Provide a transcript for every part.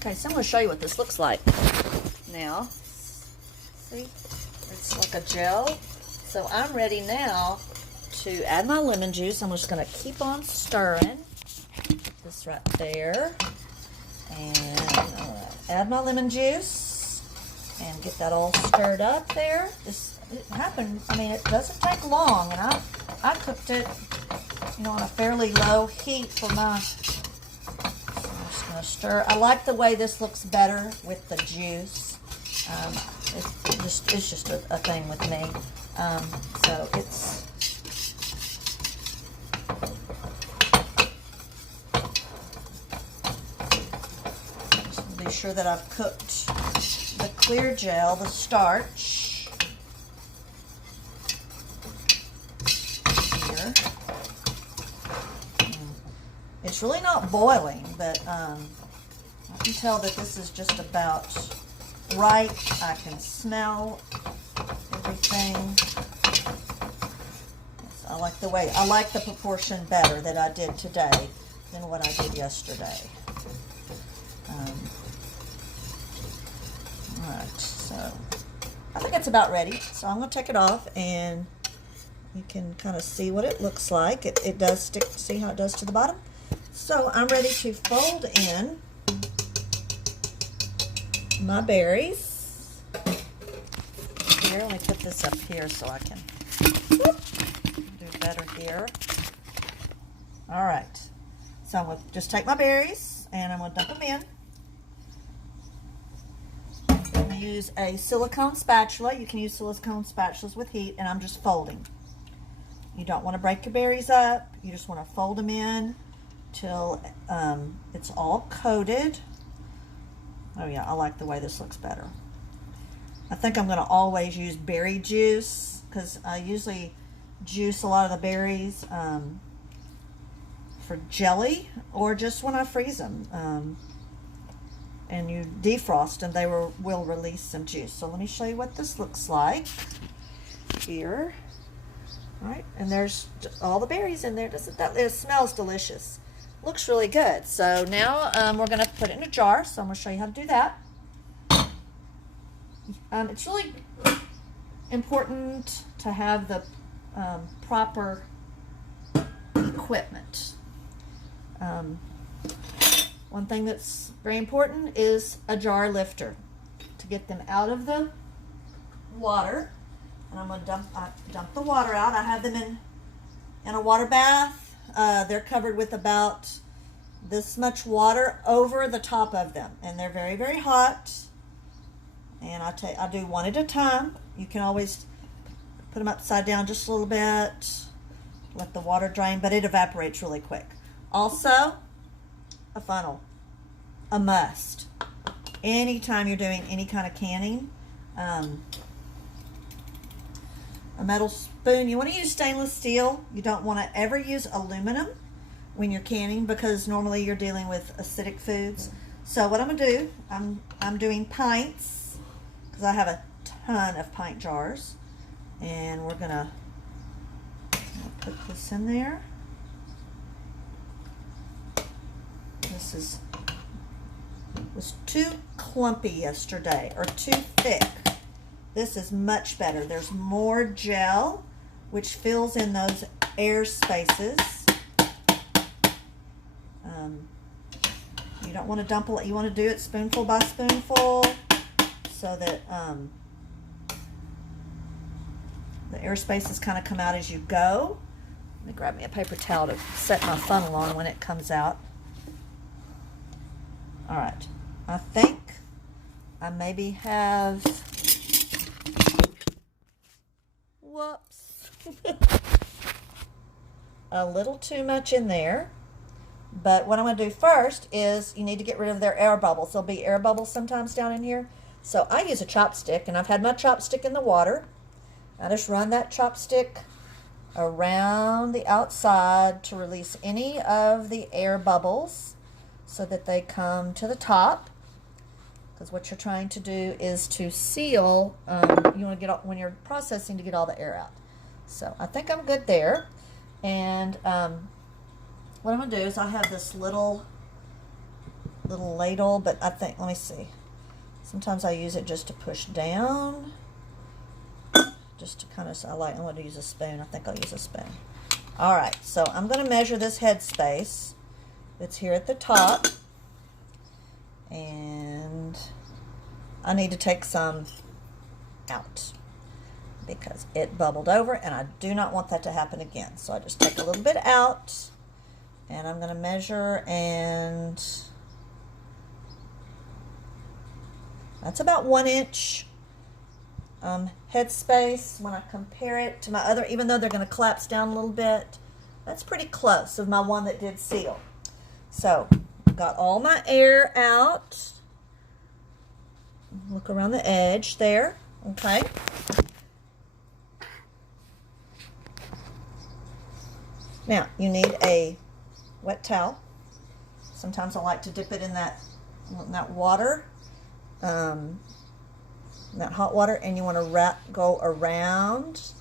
Okay, so I'm going to show you what this looks like. Now, see, it's like a gel. So I'm ready now to add my lemon juice. I'm just going to keep on stirring. Put this right there. And add my lemon juice and get that all stirred up there. It happened, I mean, it doesn't take long, and I cooked it, you know, on a fairly low heat for my. Stir. I like the way this looks better with the juice. It's just a thing with me. So it's just be sure that I've cooked the clear gel, the starch here. It's really not boiling, but I can tell that this is just about right. I can smell everything. Yes, I like the proportion better that I did today than what I did yesterday. All right, so I think it's about ready. So I'm going to take it off, and you can kind of see what it looks like. It does stick. See how it does to the bottom? So I'm ready to fold in my berries. Here, let me put this up here so I can do better here. All right. So I'm going to just take my berries and I'm going to dump them in. I'm going to use a silicone spatula. You can use silicone spatulas with heat, and I'm just folding. You don't want to break your berries up. You just want to fold them in till it's all coated. Oh yeah, I like the way this looks better. I think I'm going to always use berry juice because I usually juice a lot of the berries for jelly or just when I freeze them. And you defrost and they will release some juice. So let me show you what this looks like here. All right, and there's all the berries in there. Doesn't that? It smells delicious. Looks really good. So now we're going to put it in a jar. So I'm going to show you how to do that. It's really important to have the proper equipment. One thing that's very important is a jar lifter to get them out of the water. And I'm going to dump the water out. I have them in a water bath. They're covered with about this much water over the top of them, and they're very, very hot. And I do one at a time. You can always put them upside down just a little bit, let the water drain, but it evaporates really quick. Also, a funnel, a must. Anytime you're doing any kind of canning, a metal spoon. You want to use stainless steel. You don't want to ever use aluminum when you're canning because normally you're dealing with acidic foods. So what I'm going to do, I'm doing pints because I have a ton of pint jars, and we're going to put this in there. This was too clumpy yesterday, or too thick. This is much better. There's more gel, which fills in those air spaces. You don't want to dump it. You want to do it spoonful by spoonful so that the air spaces kind of come out as you go. Let me grab me a paper towel to set my funnel on when it comes out. All right. I think I maybe have... Whoops. A little too much in there. But what I'm going to do first is you need to get rid of their air bubbles. There'll be air bubbles sometimes down in here. So I use a chopstick, and I've had my chopstick in the water. I just run that chopstick around the outside to release any of the air bubbles so that they come to the top. Because what you're trying to do is to seal, you want to get, when you're processing, to get all the air out. So I think I'm good there. And what I'm going to do is I have this little little ladle, but I think, let me see. Sometimes I use it just to push down. Just to kind of, I want to use a spoon. I think I'll use a spoon. All right, so I'm going to measure this headspace. It's here at the top. And I need to take some out because it bubbled over and I do not want that to happen again. So I just take a little bit out and I'm going to measure, and that's about 1 inch headspace. When I compare it to my other, even though they're going to collapse down a little bit, that's pretty close of my one that did seal. So got all my air out. Look around the edge there. Okay. Now you need a wet towel. Sometimes I like to dip it in that water, that hot water, and you want to go around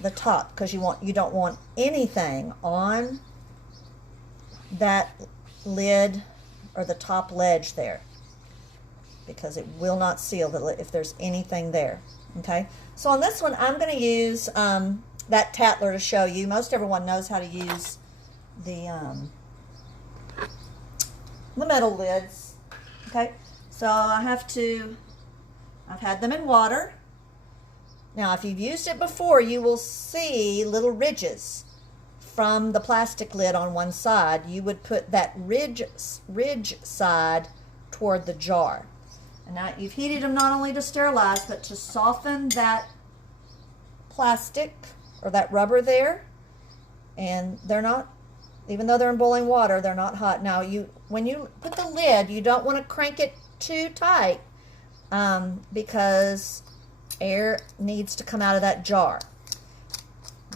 the top because you don't want anything on that lid or the top ledge there, because it will not seal if there's anything there. Okay, so on this one I'm going to use that Tatler to show you. Most everyone knows how to use the metal lids. Okay, so I've had them in water. Now if you've used it before, you will see little ridges from the plastic lid on one side. You would put that ridge side toward the jar. And now you've heated them not only to sterilize, but to soften that plastic or that rubber there. And they're not, even though they're in boiling water, they're not hot. Now when you put the lid, you don't want to crank it too tight because air needs to come out of that jar.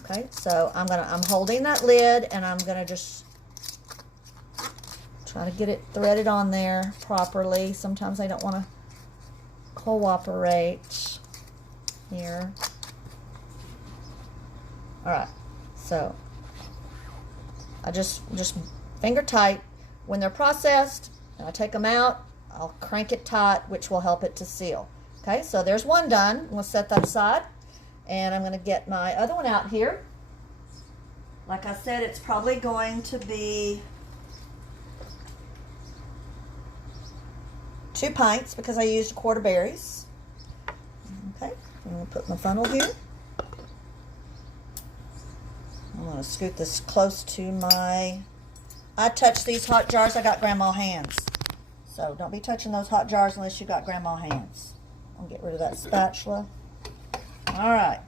Okay, so I'm holding that lid and I'm gonna just try to get it threaded on there properly. Sometimes I don't want to cooperate here. All right, so I just finger tight. When they're processed and I take them out, I'll crank it tight, which will help it to seal. Okay, so there's one done. I'm gonna set that aside. And I'm going to get my other one out here. Like I said, it's probably going to be 2 pints because I used a quart of berries. Okay, I'm going to put my funnel here. I'm going to scoot this close to my... I touch these hot jars. I got grandma hands. So don't be touching those hot jars unless you got grandma hands. I'll get rid of that spatula. All right.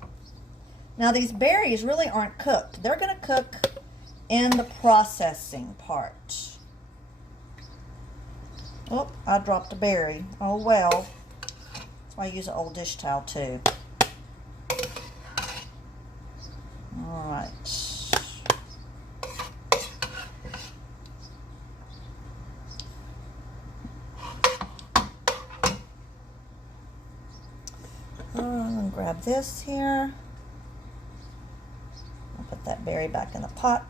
Now these berries really aren't cooked. They're going to cook in the processing part. Oh, I dropped a berry. Oh well. That's why I use an old dish towel too. All right. I'm going to grab this here. I'll put that berry back in the pot.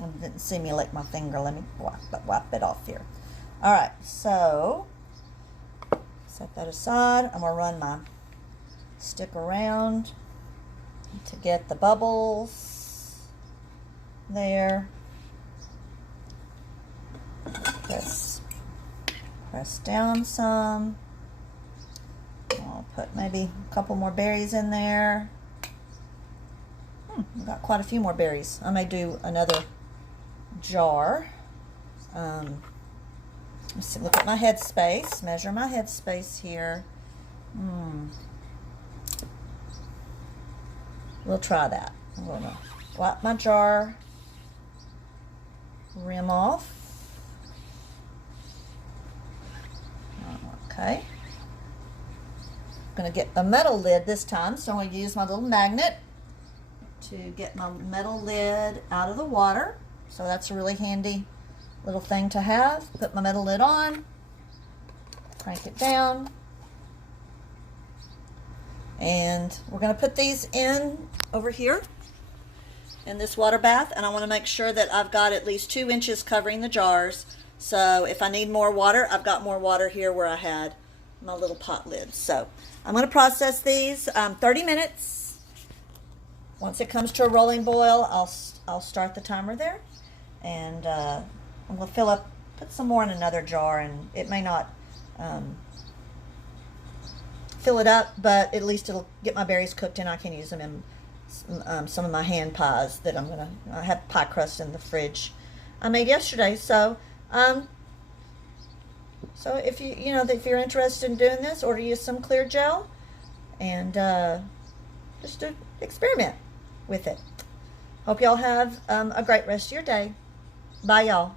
You didn't see me lick my finger. Let me wipe it off here. All right, so set that aside. I'm going to run my stick around to get the bubbles there. Press down some. I'll put maybe a couple more berries in there. I've got quite a few more berries. I may do another jar. Let's see, look at my headspace. Measure my headspace here. We'll try that. I'm going to wipe my jar rim off. Okay. I'm going to get a metal lid this time, so I'm going to use my little magnet to get my metal lid out of the water. So that's a really handy little thing to have. Put my metal lid on, crank it down, and we're going to put these in over here. in this water bath, and I want to make sure that I've got at least 2 inches covering the jars. So if I need more water, I've got more water here where I had my little pot lids. So I'm going to process these 30 minutes. Once it comes to a rolling boil, I'll start the timer there, and I'm going to put some more in another jar, and it may not fill it up, but at least it'll get my berries cooked, and I can use them in some of my hand pies that I have pie crust in the fridge I made yesterday. So if if you're interested in doing this, order you some clear gel, and just experiment with it. Hope y'all have a great rest of your day. Bye, y'all.